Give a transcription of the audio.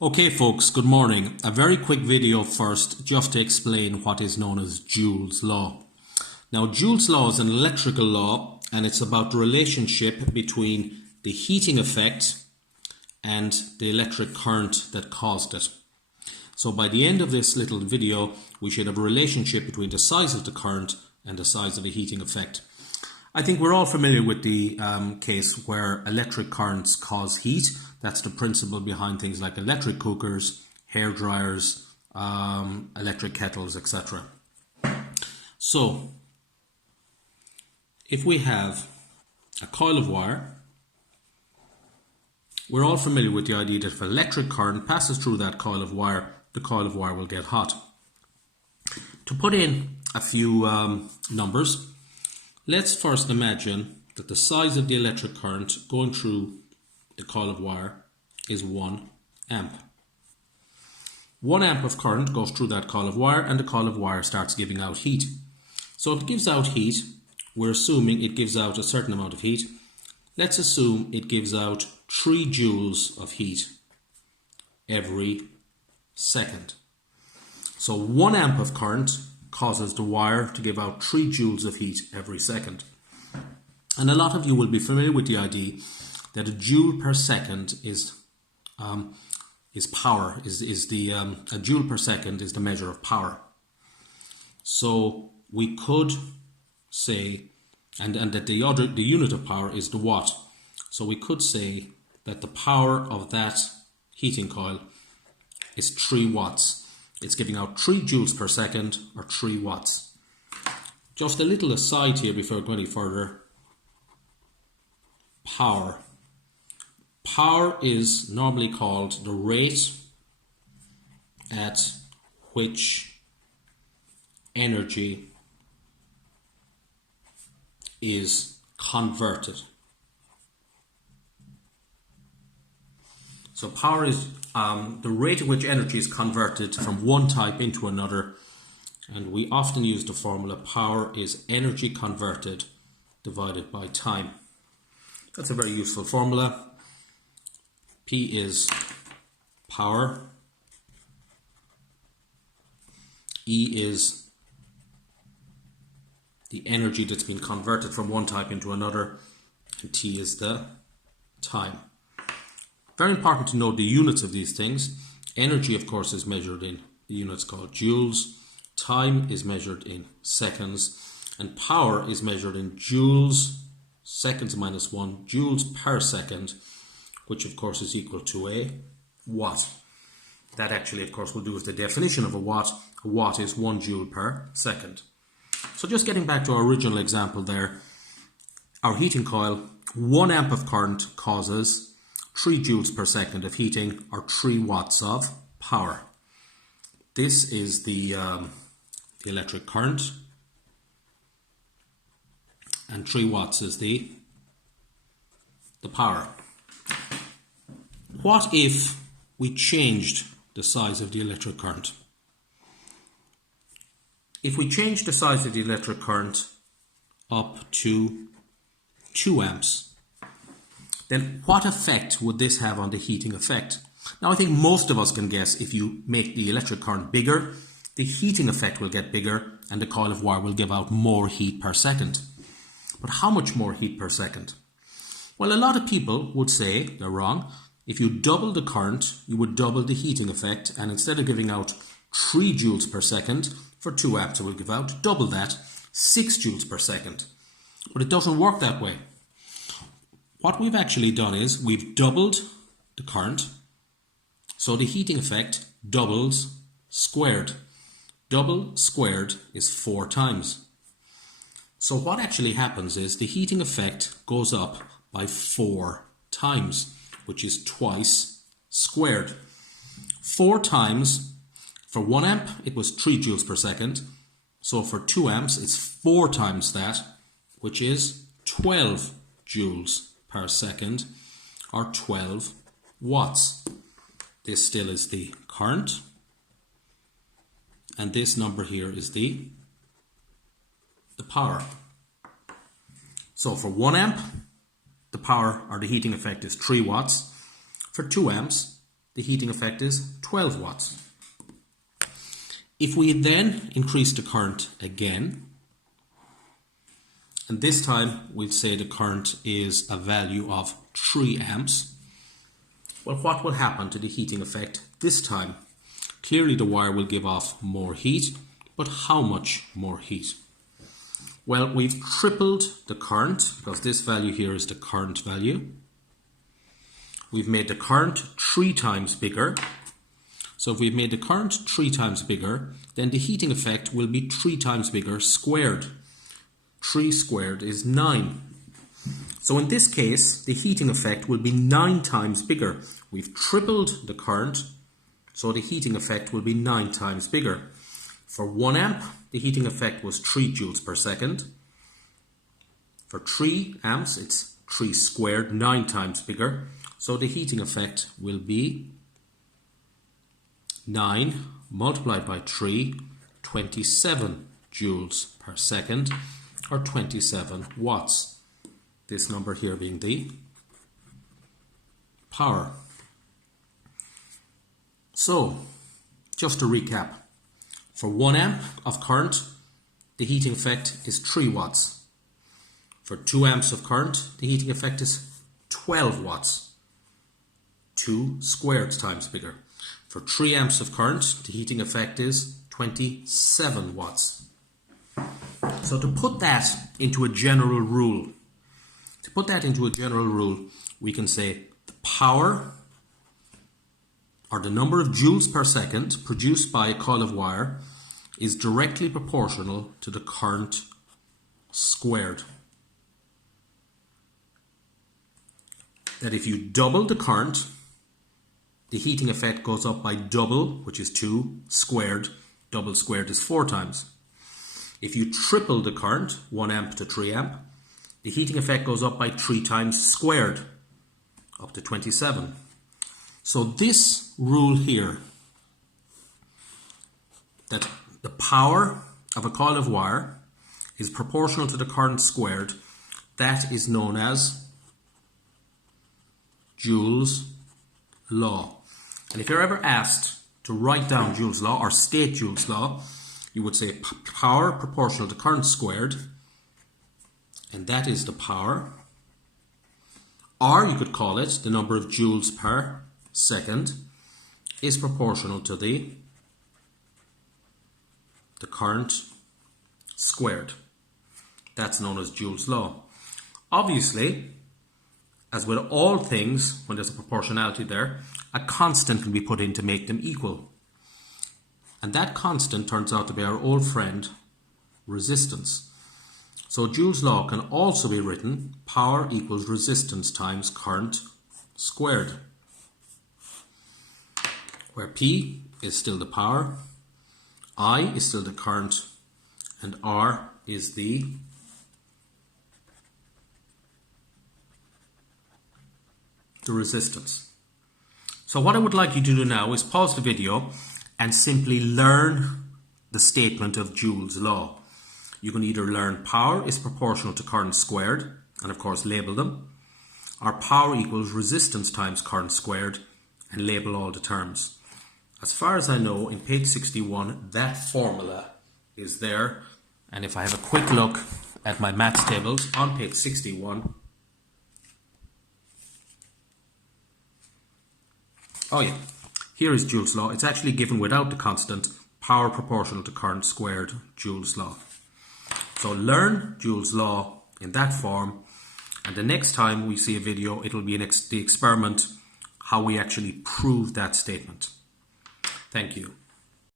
Okay folks, good morning. A very quick video first just to explain what is known as Joule's law. Now Joule's law is an electrical law and it's about the relationship between the heating effect and the electric current that caused it. So by the end of this little video we should have a relationship between the size of the current and the size of the heating effect. I think we're all familiar with the case where electric currents cause heat. That's the principle behind things like electric cookers, hair dryers, electric kettles, etc. So, if we have a coil of wire, we're all familiar with the idea that if electric current passes through that coil of wire, the coil of wire will get hot. To put in a few numbers, let's first imagine that the size of the electric current going through the coil of wire is 1 amp. 1 amp of current goes through that coil of wire and the coil of wire starts giving out heat. So if it gives out heat, we're assuming it gives out a certain amount of heat. Let's assume it gives out 3 joules of heat every second. So 1 amp of current causes the wire to give out 3 joules of heat every second. And a lot of you will be familiar with the idea that a joule per second is power. A joule per second is the measure of power. So we could say, and that the unit of power is the watt. So we could say that the power of that heating coil is 3 watts. It's giving out 3 joules per second or 3 watts. Just a little aside here before going any further. Power. Power is normally called the rate at which energy is converted. So power is the rate at which energy is converted from one type into another, and we often use the formula power is energy converted divided by time. That's a very useful formula. P is power, E is the energy that's been converted from one type into another, and T is the time. Very important to know the units of these things. Energy, of course, is measured in the units called joules. Time is measured in seconds. And power is measured in joules, seconds minus 1, joules per second, which of course is equal to a watt. That actually, of course, will do with the definition of a watt. A watt is 1 joule per second. So just getting back to our original example there, our heating coil, 1 amp of current causes 3 joules per second of heating or 3 watts of power. This is the electric current, and 3 watts is the power. What if we changed the size of the electric current? If we change the size of the electric current up to 2 amps, then what effect would this have on the heating effect? Now I think most of us can guess if you make the electric current bigger, the heating effect will get bigger and the coil of wire will give out more heat per second. But how much more heat per second? Well, a lot of people would say they're wrong. If you double the current, you would double the heating effect, and instead of giving out 3 joules per second, for 2 amps it will give out double that, 6 joules per second. But it doesn't work that way. What we've actually done is we've doubled the current, so the heating effect doubles squared. Double squared is 4 times. So what actually happens is the heating effect goes up by 4 times, which is twice squared. 4 times, for 1 amp it was 3 joules per second, so for 2 amps it's 4 times that, which is 12 joules per second or 12 watts. This still is the current, and this number here is the power. So for 1 amp the power or the heating effect is 3 watts. For 2 amps the heating effect is 12 watts. If we then increase the current again, and this time we'll say the current is a value of 3 amps, well, what will happen to the heating effect this time? Clearly the wire will give off more heat, but how much more heat? Well, we've tripled the current, because this value here is the current value. We've made the current 3 times bigger. So if we've made the current 3 times bigger, then the heating effect will be 3 times bigger squared. 3 squared is 9. So in this case, the heating effect will be 9 times bigger. We've tripled the current, so the heating effect will be 9 times bigger. For 1 amp, the heating effect was 3 joules per second. For 3 amps, it's 3 squared, 9 times bigger. So the heating effect will be 9 multiplied by 3, 27 joules per second, or 27 watts. This number here being the power. So, just to recap, for 1 amp of current, the heating effect is 3 watts. For 2 amps of current, the heating effect is 12 watts. 2 squared times bigger. For 3 amps of current, the heating effect is 27 watts. So to put that into a general rule, we can say the power, or the number of joules per second produced by a coil of wire, is directly proportional to the current squared. That if you double the current, the heating effect goes up by double, which is 2 squared. Double squared is 4 times. If you triple the current, 1 amp to 3 amp, the heating effect goes up by 3 times squared, up to 27. So this rule here, that the power of a coil of wire is proportional to the current squared, that is known as Joule's law. And if you're ever asked to write down Joule's law or state Joule's law, you would say power proportional to current squared, and that is the power. Or you could call it the number of joules per second is proportional to the current squared. That's known as Joule's law. Obviously, as with all things, when there's a proportionality there, a constant can be put in to make them equal. And that constant turns out to be our old friend, resistance. So Joule's law can also be written power equals resistance times current squared, where P is still the power, I is still the current, and R is the resistance. So what I would like you to do now is pause the video and simply learn the statement of Joule's law. You can either learn power is proportional to current squared, and of course label them, or power equals resistance times current squared, and label all the terms. As far as I know, in page 61, that formula is there. And if I have a quick look at my maths tables on page 61, oh yeah, here is Joule's law. It's actually given without the constant, power proportional to current squared, Joule's law. So learn Joule's law in that form, and the next time we see a video, it'll be the experiment, how we actually prove that statement. Thank you.